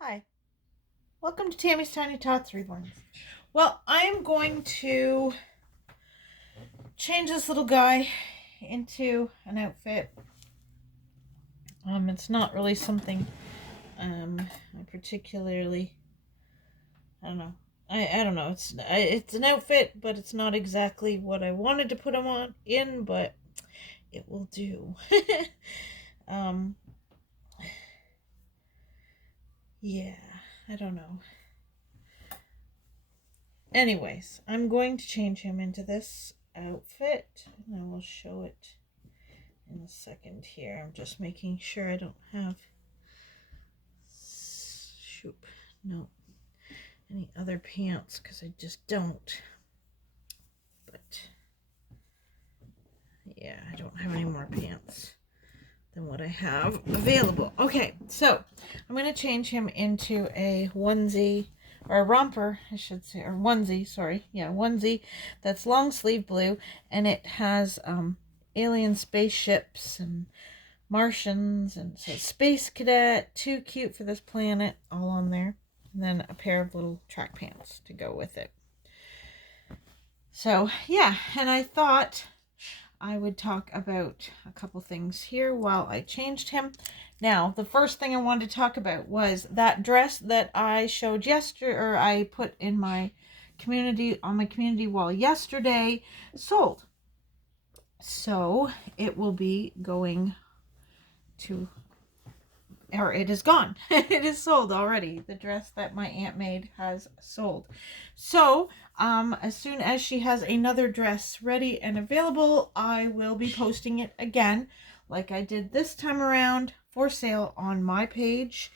Hi, welcome to Tammy's Tiny Tots Reborns. Well, I'm going to change this little guy into an outfit. It's not really something I particularly, I don't know. I don't know. It's an outfit, but it's not exactly what I wanted to put him on in, but it will do. um, yeah, I don't know. Anyways, I'm going to change him into this outfit, and I will show it in a second here. I'm just making sure I don't have any other pants, because I just don't. But yeah, I don't have any more pants than what I have available. Okay, so I'm going to change him into a onesie, or a romper, I should say, or onesie, sorry. Yeah, onesie that's long sleeve blue, and it has alien spaceships and Martians, and it says Space Cadet, too cute for this planet, all on there. And then a pair of little track pants to go with it. So, yeah, and I thought I would talk about a couple things here while I changed him. Now, the first thing I wanted to talk about was that dress that I showed yesterday, or I put in my community, on my community wall yesterday, sold. So, it will be going to, or it is gone. It is sold already. The dress that my aunt made has sold. So, as soon as she has another dress ready and available, I will be posting it again, like I did this time around, for sale on my page.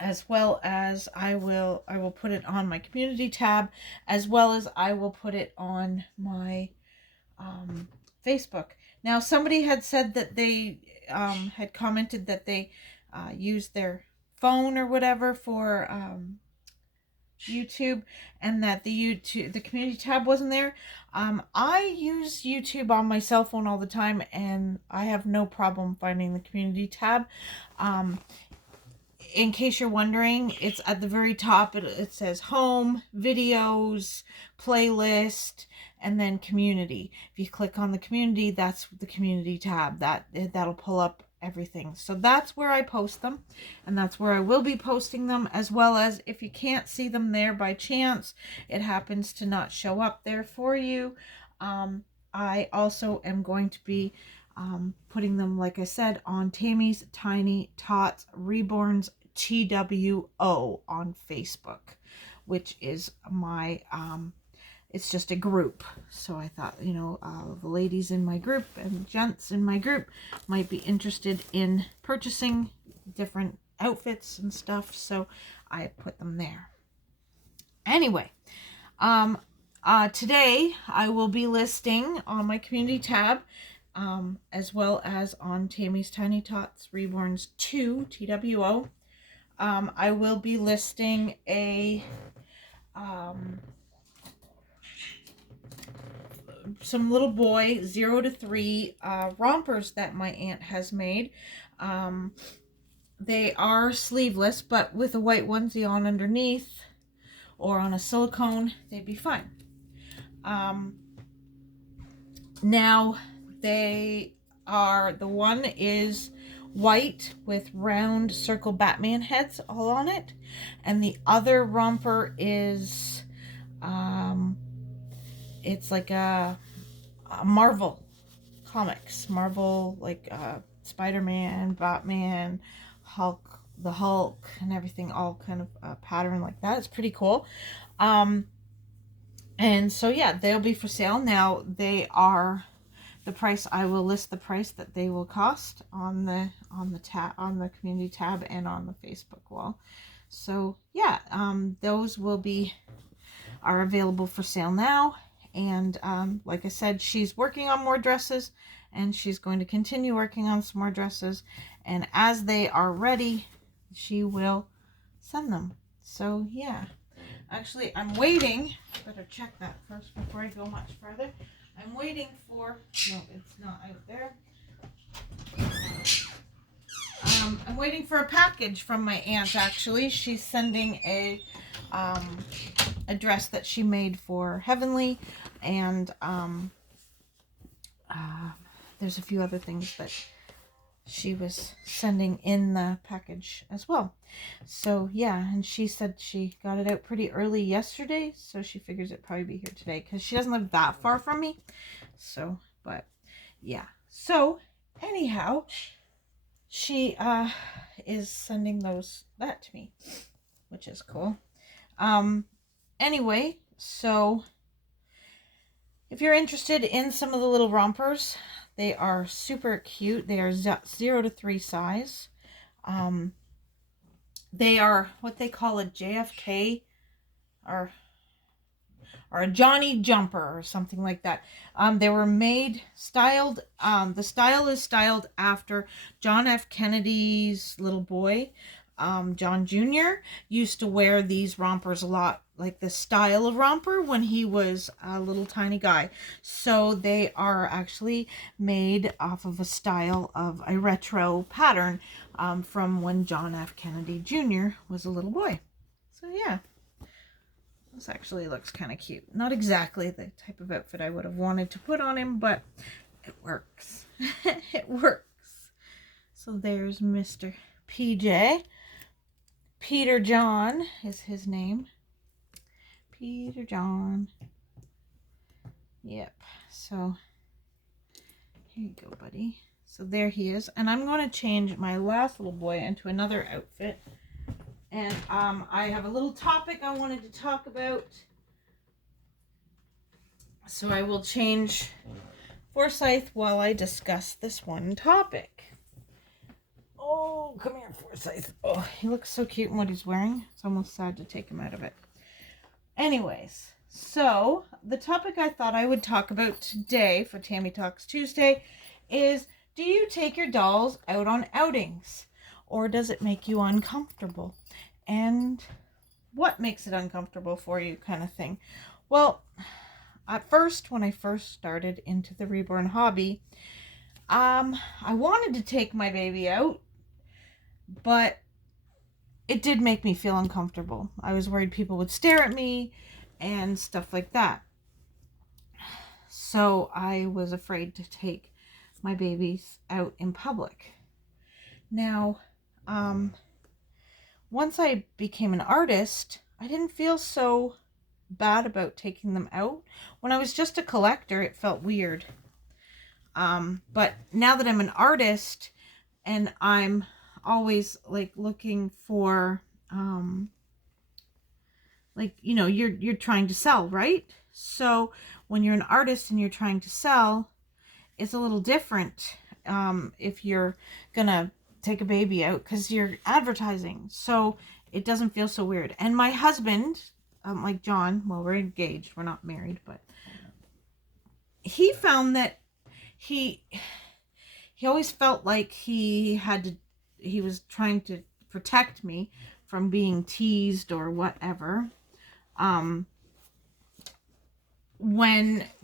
As well as I will put it on my community tab, as well as I will put it on my Facebook. Now, somebody had said that they had commented that they used their phone or whatever for YouTube, and that the community tab wasn't there. I use YouTube on my cell phone all the time, and I have no problem finding the community tab. In case you're wondering, it's at the very top. It says home, videos, playlist, and then community. If you click on the community, that's the community tab. That'll pull up everything. So that's where I post them, and that's where I will be posting them, as well as if you can't see them there by chance, it happens to not show up there for you. I also am going to be putting them, like I said, on Tammy's Tiny Tots Reborns TWO on Facebook, which is my it's just a group. So I thought, the ladies in my group and gents in my group might be interested in purchasing different outfits and stuff, so I put them there. Anyway, today I will be listing on my community tab, as well as on Tammy's Tiny Tots Reborns 2 TWO. I will be listing some little boy 0 to 3 rompers that my aunt has made. They are sleeveless, but with a white onesie on underneath, or on a silicone, they'd be fine. Now, the one is white with round circle Batman heads all on it, and the other romper is it's like a Marvel comics, like Spider-Man, Batman, Hulk, the Hulk, and everything, all kind of pattern like that. It's pretty cool. And so yeah, they'll be for sale. Now, they are the price. I will list the price that they will cost on the community tab and on the Facebook wall. So yeah, those are available for sale now. And like I said, she's working on more dresses, and she's going to continue working on some more dresses. And as they are ready, she will send them. So yeah. Actually, I'm waiting. Better check that first before I go much further. I'm waiting for... No, it's not out there. I'm waiting for a package from my aunt, actually. She's sending a dress that she made for Heavenly, and there's a few other things that she was sending in the package as well. So yeah, and she said she got it out pretty early yesterday, so she figures it'd probably be here today because she doesn't live that far from me. So, but yeah. So anyhow, she is sending that to me, which is cool. Anyway, so if you're interested in some of the little rompers, they are super cute. They are 0 to 3 size. They are what they call a JFK or a Johnny jumper or something like that. They were styled. The style is styled after John F. Kennedy's little boy. John Jr. used to wear these rompers a lot, like the style of romper when he was a little tiny guy. So they are actually made off of a style of a retro pattern from when John F. Kennedy Jr. was a little boy. So yeah, this actually looks kind of cute. Not exactly the type of outfit I would have wanted to put on him, but it works. It works. So there's Mr. PJ. Peter John is his name. Peter John. Yep. So here you go, buddy. So there he is. And I'm going to change my last little boy into another outfit. And I have a little topic I wanted to talk about. So I will change Forsyth while I discuss this one topic. Oh, come here, Forsyth. Oh, he looks so cute in what he's wearing. It's almost sad to take him out of it. Anyways, so the topic I thought I would talk about today for Tammy Talks Tuesday is, do you take your dolls out on outings? Or does it make you uncomfortable? And what makes it uncomfortable for you, kind of thing? Well, at first, when I first started into the Reborn hobby, I wanted to take my baby out, but it did make me feel uncomfortable. I was worried people would stare at me and stuff like that. So I was afraid to take my babies out in public. Now, once I became an artist, I didn't feel so bad about taking them out. When I was just a collector, it felt weird. But now that I'm an artist and I'm always like looking for like, you know, you're trying to sell, right? So when you're an artist and you're trying to sell, it's a little different if you're gonna take a baby out, because you're advertising, so it doesn't feel so weird. And my husband, like John, well, we're engaged, we're not married, but he found that he always felt like he was trying to protect me from being teased or whatever.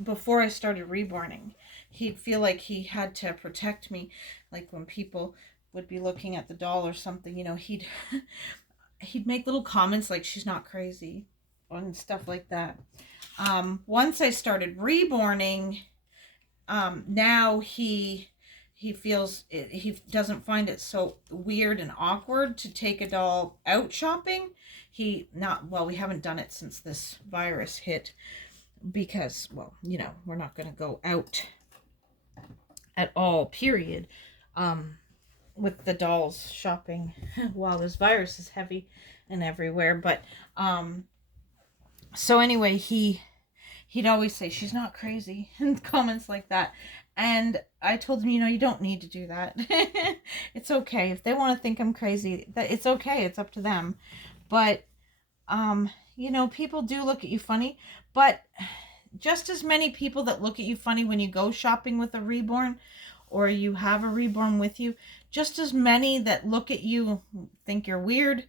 Before I started reborning, he'd feel like he had to protect me. Like when people would be looking at the doll or something, you know, he'd make little comments like, she's not crazy, and stuff like that. Once I started reborning, now he feels he doesn't find it so weird and awkward to take a doll out shopping. We haven't done it since this virus hit, because, well, you know, we're not going to go out at all, period, with the dolls shopping while this virus is heavy and everywhere. But so anyway, he'd always say, she's not crazy, and comments like that. And I told him, you know, you don't need to do that. It's okay. If they want to think I'm crazy, it's okay. It's up to them. But, you know, people do look at you funny. But just as many people that look at you funny when you go shopping with a reborn, or you have a reborn with you, just as many that look at you think you're weird,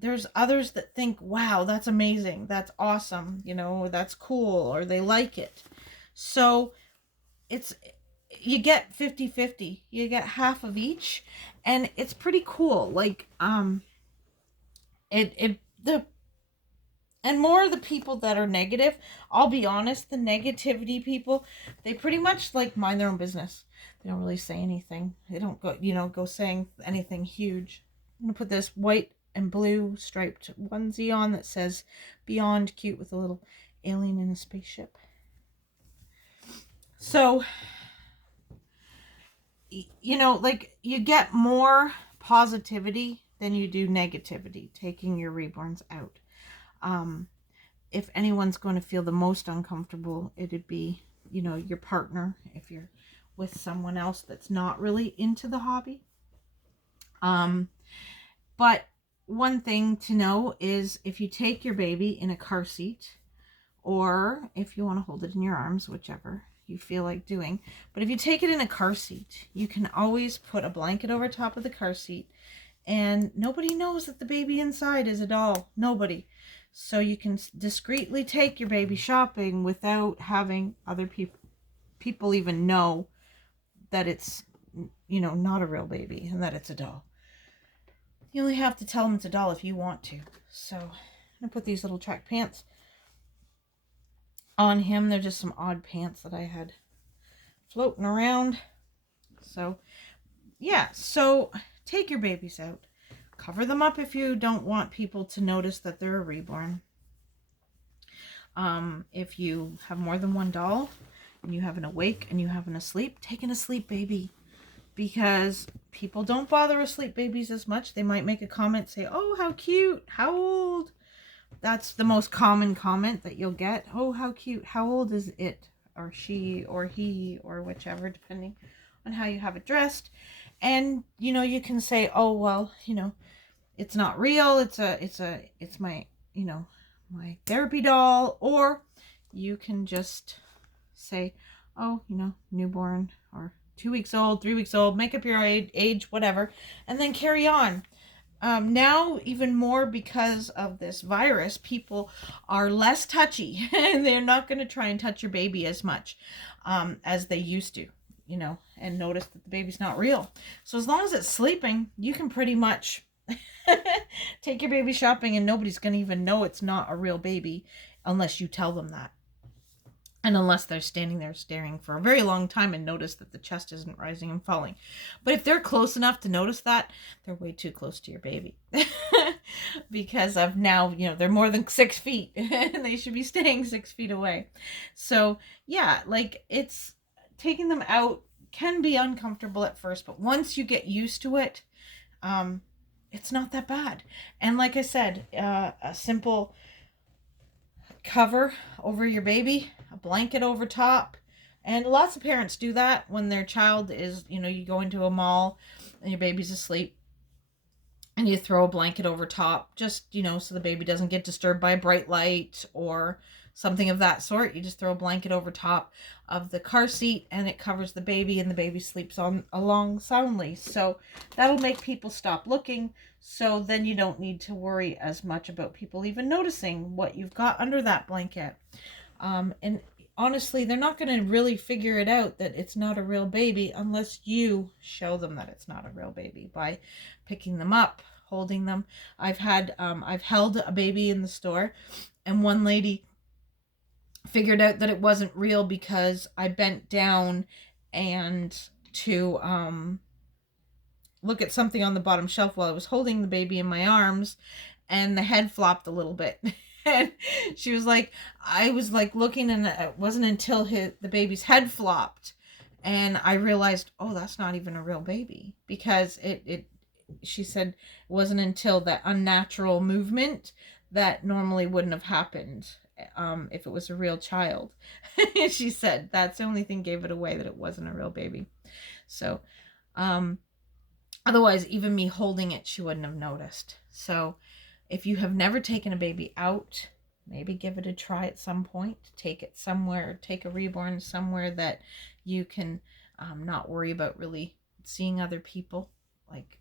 there's others that think, wow, that's amazing, that's awesome, you know, that's cool, or they like it. So you get 50-50. You get half of each. And it's pretty cool. Like, and more of the people that are negative, I'll be honest, the negativity people, they pretty much like mind their own business. They don't really say anything. They don't go saying anything huge. I'm gonna put this white and blue striped onesie on that says Beyond Cute with a little alien in a spaceship. So, like, you get more positivity than you do negativity taking your reborns out. If anyone's going to feel the most uncomfortable, it'd be, your partner, if you're with someone else that's not really into the hobby. But one thing to know is if you take your baby in a car seat, or if you want to hold it in your arms, whichever you feel like doing. But if you take it in a car seat, you can always put a blanket over top of the car seat, and nobody knows that the baby inside is a doll. Nobody. So you can discreetly take your baby shopping without having other people even know that it's, not a real baby and that it's a doll. You only have to tell them it's a doll if you want to. So I'm going to put these little track pants on him. They're just some odd pants that I had floating around. So yeah, so take your babies out. Cover them up if you don't want people to notice that they're a reborn. If you have more than one doll and you have an awake and you have an asleep, take an asleep baby, because people don't bother asleep babies as much. They might make a comment, say, oh, how cute, how old? That's the most common comment that you'll get. Oh, how cute, how old is it, or she, or he, or whichever, depending on how you have it dressed. And, you can say, oh, well, it's not real. It's my, my therapy doll. Or you can just say, oh, newborn, or 2 weeks old, 3 weeks old, make up your age, whatever, and then carry on. Now, even more because of this virus, people are less touchy. They're not going to try and touch your baby as much as they used to, and notice that the baby's not real. So as long as it's sleeping, you can pretty much take your baby shopping and nobody's going to even know it's not a real baby unless you tell them that. And unless they're standing there staring for a very long time and notice that the chest isn't rising and falling. But if they're close enough to notice that, they're way too close to your baby. Because of now, they're more than 6 feet. And they should be staying 6 feet away. So, yeah, like, it's taking them out can be uncomfortable at first. But once you get used to it, it's not that bad. And like I said, a simple cover over your baby, a blanket over top. And lots of parents do that when their child is, you go into a mall and your baby's asleep and you throw a blanket over top, just, so the baby doesn't get disturbed by a bright light or something of that sort. You just throw a blanket over top of the car seat and it covers the baby, and the baby sleeps along soundly. So that'll make people stop looking. So then you don't need to worry as much about people even noticing what you've got under that blanket. And honestly, they're not going to really figure it out that it's not a real baby unless you show them that it's not a real baby by picking them up, holding them. I've held a baby in the store, and one lady figured out that it wasn't real because I bent down and to look at something on the bottom shelf while I was holding the baby in my arms, and the head flopped a little bit. And she was like, I was like looking, and it wasn't until the baby's head flopped and I realized, oh, that's not even a real baby, because she said it wasn't until that unnatural movement that normally wouldn't have happened if it was a real child. She said that's the only thing gave it away, that it wasn't a real baby. So otherwise, even me holding it, she wouldn't have noticed. So if you have never taken a baby out, maybe give it a try at some point. Take it somewhere, take a reborn somewhere that you can not worry about really seeing other people. Like,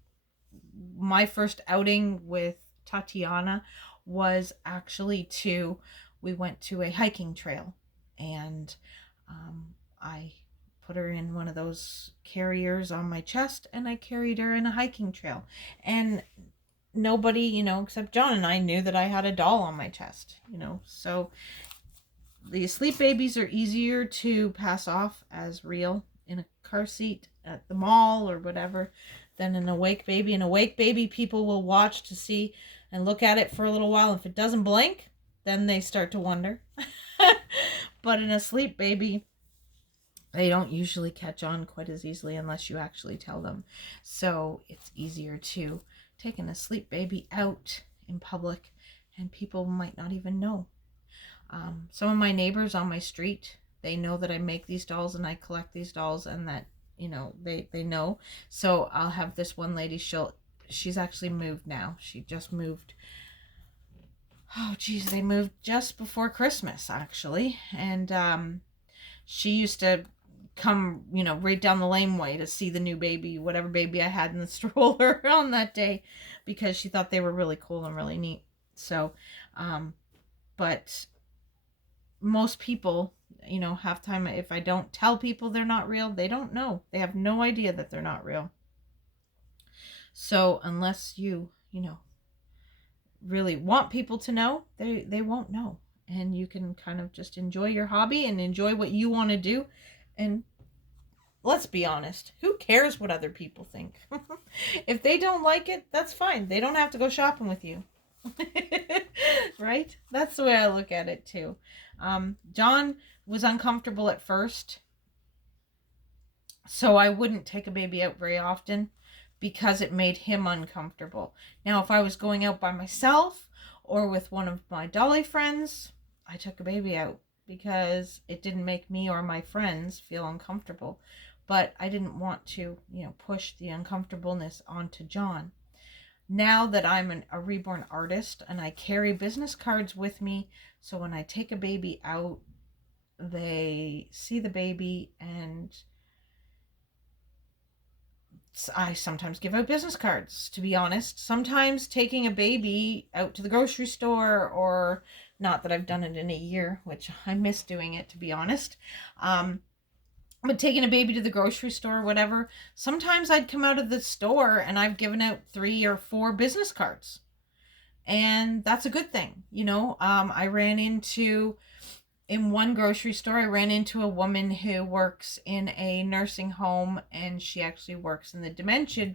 my first outing with Tatiana was actually we went to a hiking trail, and I put her in one of those carriers on my chest, and I carried her in a hiking trail. And nobody, except John and I knew that I had a doll on my chest, So the asleep babies are easier to pass off as real in a car seat at the mall or whatever than an awake baby. An awake baby, people will watch to see and look at it for a little while. If it doesn't blink, then they start to wonder. But an asleep baby, they don't usually catch on quite as easily unless you actually tell them. So it's easier to take an asleep baby out in public, and people might not even know. Some of my neighbors on my street, they know that I make these dolls and I collect these dolls, and that, they know. So I'll have this one lady, she's actually moved now. She just moved. Oh, geez, they moved just before Christmas, actually. And she used to come, right down the laneway to see the new baby, whatever baby I had in the stroller on that day, because she thought they were really cool and really neat. So, but most people, half time, if I don't tell people they're not real, they don't know. They have no idea that they're not real. So unless you, really want people to know, they won't know. And you can kind of just enjoy your hobby and enjoy what you want to do. And let's be honest, who cares what other people think? If they don't like it, that's fine. They don't have to go shopping with you. Right? That's the way I look at it too. John was uncomfortable at first, so I wouldn't take a baby out very often because it made him uncomfortable. Now, if I was going out by myself or with one of my dolly friends, I took a baby out because it didn't make me or my friends feel uncomfortable. But I didn't want to, push the uncomfortableness onto John. Now that I'm a reborn artist and I carry business cards with me, so when I take a baby out, they see the baby, and I sometimes give out business cards, to be honest. Sometimes taking a baby out to the grocery store, or not that I've done it in a year, which I miss doing it, to be honest. But taking a baby to the grocery store or whatever, sometimes I'd come out of the store and I've given out 3 or 4 business cards. And that's a good thing. I ran into, in one grocery store, I ran into a woman who works in a nursing home, and she actually works in the dementia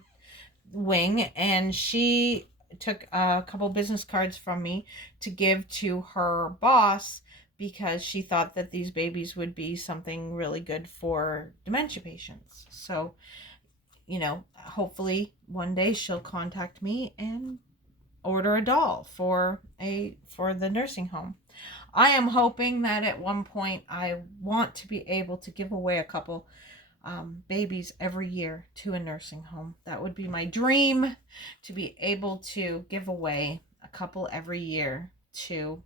wing, and she took a couple business cards from me to give to her boss, because she thought that these babies would be something really good for dementia patients. So, hopefully one day she'll contact me and order a doll for the nursing home. I am hoping that at one point I want to be able to give away a couple babies every year to a nursing home. That would be my dream, to be able to give away a couple every year to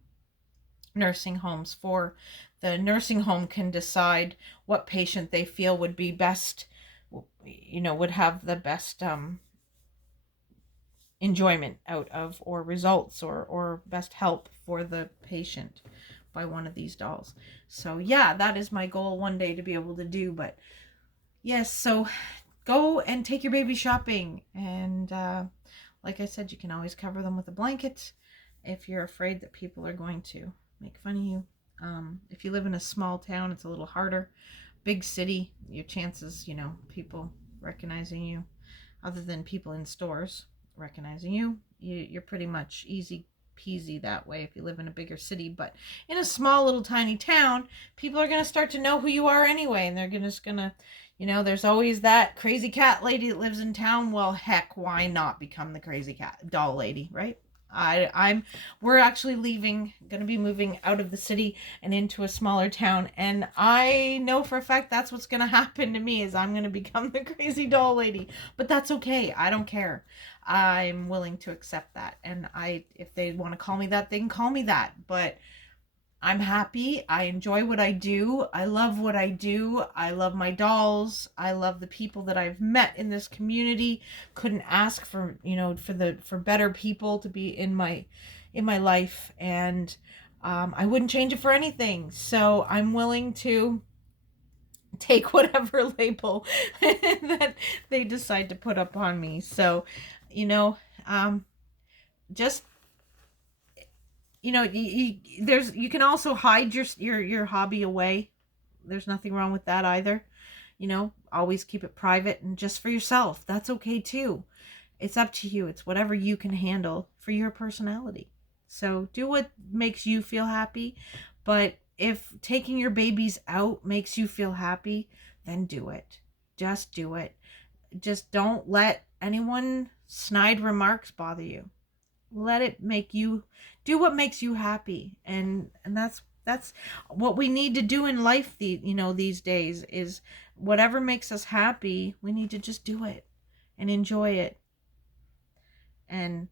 nursing homes. For the nursing home can decide what patient they feel would be best, would have the best enjoyment out of, or results, or best help for the patient by one of these dolls. So yeah, that is my goal one day to be able to do. But yes, so go and take your baby shopping, and like I said, you can always cover them with a blanket if you're afraid that people are going to make fun of you. If you live in a small town, it's a little harder. Big city, your chances, people recognizing you, other than people in stores recognizing you, you're pretty much easy peasy that way if you live in a bigger city. But in a small little tiny town, people are going to start to know who you are anyway, and they're just going to, there's always that crazy cat lady that lives in town. Well, heck, why not become the crazy cat doll lady, right? We're actually going to be moving out of the city and into a smaller town, and I know for a fact that's what's going to happen to me, is I'm going to become the crazy doll lady. But that's okay. I don't care. I'm willing to accept that, and if they want to call me that, they can call me that. But I'm happy. I enjoy what I do. I love what I do. I love my dolls. I love the people that I've met in this community. Couldn't ask for, for better people to be in my life, and I wouldn't change it for anything. So I'm willing to take whatever label that they decide to put up on me. So, just, you can also hide your hobby away. There's nothing wrong with that either. Always keep it private and just for yourself. That's okay too. It's up to you. It's whatever you can handle for your personality. So do what makes you feel happy. But if taking your babies out makes you feel happy, then do it. Just do it. Just don't let anyone snide remarks bother you. Let it make you do what makes you happy. And that's what we need to do in life these days is whatever makes us happy, we need to just do it and enjoy it. And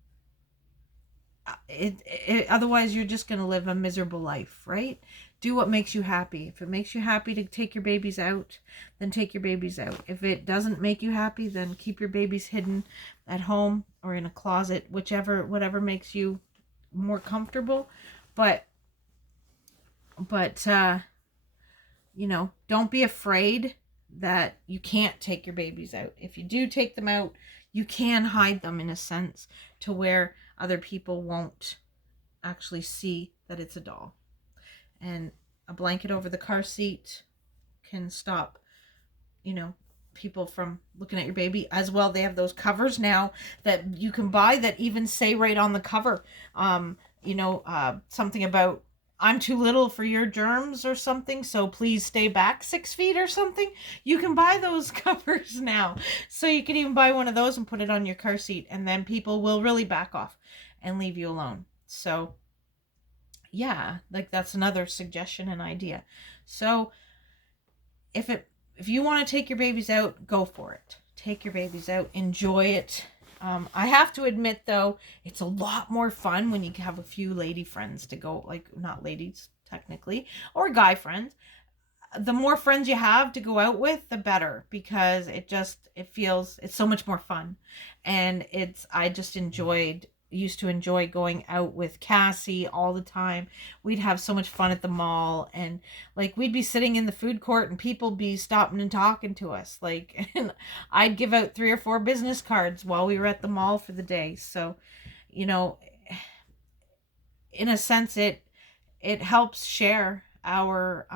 otherwise you're just going to live a miserable life, right? Do what makes you happy. If it makes you happy to take your babies out, then take your babies out. If it doesn't make you happy, then keep your babies hidden at home or in a closet, whatever makes you more comfortable. But don't be afraid that you can't take your babies out. If you do take them out, you can hide them in a sense to where other people won't actually see that it's a doll. And a blanket over the car seat can stop, people from looking at your baby as well. They have those covers now that you can buy that even say right on the cover, something about I'm too little for your germs or something, so please stay back 6 feet or something. You can buy those covers now. So you can even buy one of those and put it on your car seat, and then people will really back off and leave you alone. So yeah, like that's another suggestion and idea. So if you want to take your babies out, go for it. Take your babies out, enjoy it. I have to admit, though, it's a lot more fun when you have a few lady friends to go, like, not ladies, technically, or guy friends. The more friends you have to go out with, the better, because it's so much more fun. And I just used to enjoy going out with Cassie all the time. We'd have so much fun at the mall, and like we'd be sitting in the food court and people be stopping and talking to us, like, and I'd give out 3 or 4 business cards while we were at the mall for the day. So in a sense it helps share our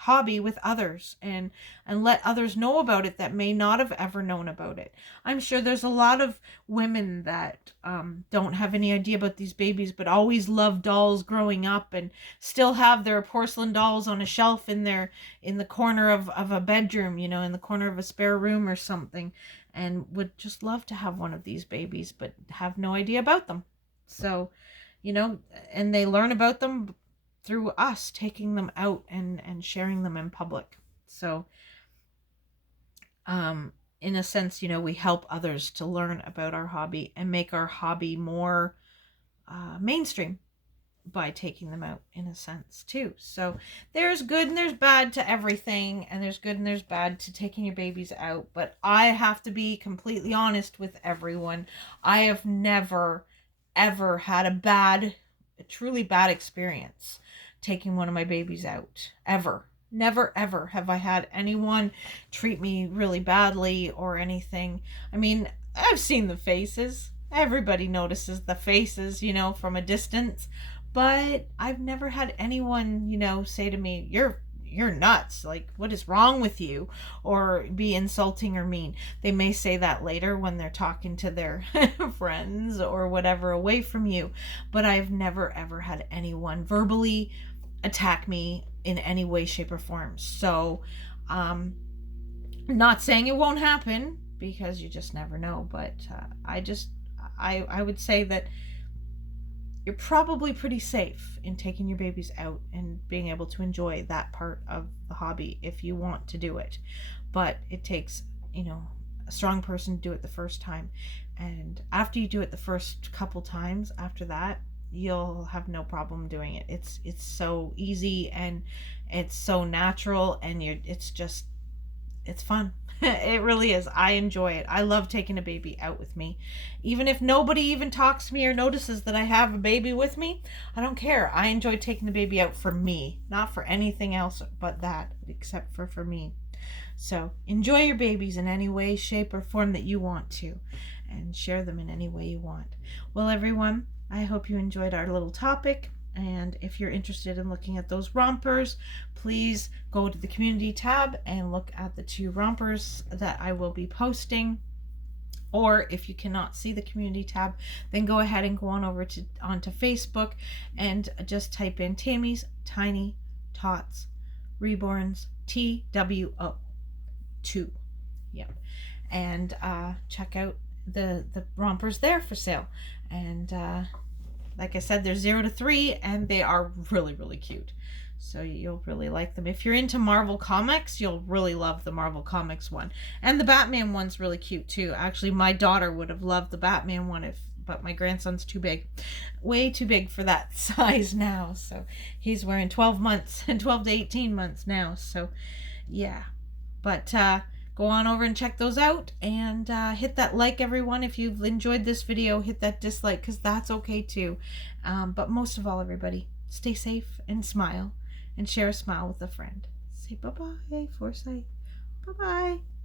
hobby with others and let others know about it that may not have ever known about it. I'm sure there's a lot of women that don't have any idea about these babies, but always loved dolls growing up and still have their porcelain dolls on a shelf in the corner of a bedroom, in the corner of a spare room or something, and would just love to have one of these babies but have no idea about them. So, and they learn about them through us taking them out and sharing them in public. So in a sense, we help others to learn about our hobby and make our hobby more mainstream by taking them out, in a sense, too. So there's good and there's bad to everything, and there's good and there's bad to taking your babies out. But I have to be completely honest with everyone. I have never ever had a truly bad experience taking one of my babies out, ever. Never ever have I had anyone treat me really badly or anything. I mean, I've seen the faces. Everybody notices the faces, from a distance, but I've never had anyone, say to me, you're nuts, like, what is wrong with you, or be insulting or mean. They may say that later when they're talking to their friends or whatever away from you, but I've never ever had anyone verbally attack me in any way, shape, or form. So not saying it won't happen, because you just never know, but I would say that you're probably pretty safe in taking your babies out and being able to enjoy that part of the hobby if you want to do it. But it takes, a strong person to do it the first time. And after you do it the first couple times, after that, you'll have no problem doing it. It's so easy and it's so natural, and it's fun. It really is. I enjoy it. I love taking a baby out with me. Even if nobody even talks to me or notices that I have a baby with me, I don't care. I enjoy taking the baby out for me, not for anything else but that, except for me. So enjoy your babies in any way, shape, or form that you want to, and share them in any way you want. Well, everyone, I hope you enjoyed our little topic. And if you're interested in looking at those rompers, please go to the community tab and look at the 2 rompers that I will be posting. Or if you cannot see the community tab, then go ahead and go on over onto Facebook and just type in Tammy's Tiny Tots Reborns TWO 2. Yep. And check out the rompers there for sale. And like I said, they're 0 to 3, and they are really, really cute. So you'll really like them. If you're into Marvel Comics, you'll really love the Marvel Comics one. And the Batman one's really cute too. Actually, my daughter would have loved the Batman one, but my grandson's too big. Way too big for that size now. So he's wearing 12 to 18 months now. So yeah. But go on over and check those out, and hit that like, everyone. If you've enjoyed this video, hit that dislike, because that's okay too. But most of all, everybody, stay safe and smile, and share a smile with a friend. Say bye-bye, Foresight. Bye-bye.